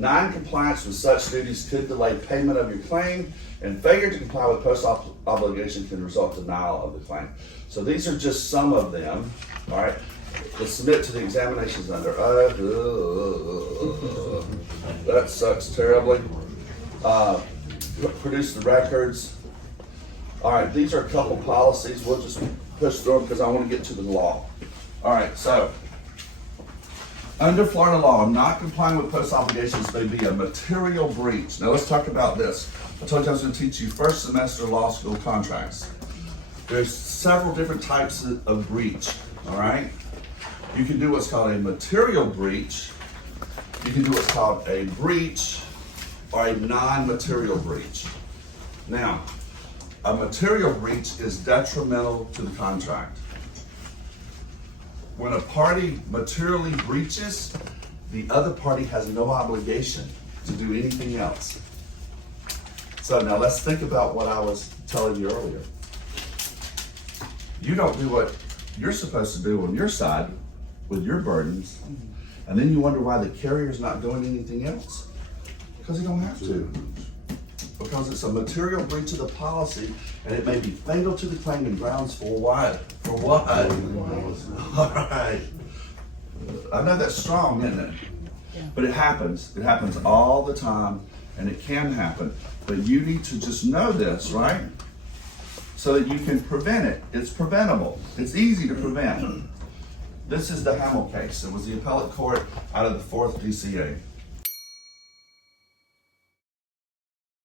Non-compliance with such duties could delay payment of your claim, and failure to comply with post-op obligation can result in denial of the claim. So these are just some of them, all right? Let's submit to the examinations under, that sucks terribly. Produce the records. All right, these are a couple policies. We'll just push through them because I want to get to the law. All right, so under Florida law, not complying with post obligations may be a material breach. Now let's talk about this. I told you I was going to teach you first semester law school contracts. There's several different types of breach, all right? You can do what's called a material breach. You can do what's called a breach or a non-material breach. Now, a material breach is detrimental to the contract. When a party materially breaches, the other party has no obligation to do anything else. So now let's think about what I was telling you earlier. You don't do what you're supposed to do on your side with your burdens, and then you wonder why the carrier's not doing anything else. Because he don't have to. Because it's a material breach of the policy, and it may be fatal to the claim and grounds for what? For what? All right. I know that's strong, isn't it? But it happens. It happens all the time, and it can happen. But you need to just know this, right? So that you can prevent it. It's preventable. It's easy to prevent. This is the Hamill case. It was the appellate court out of the 4th DCA.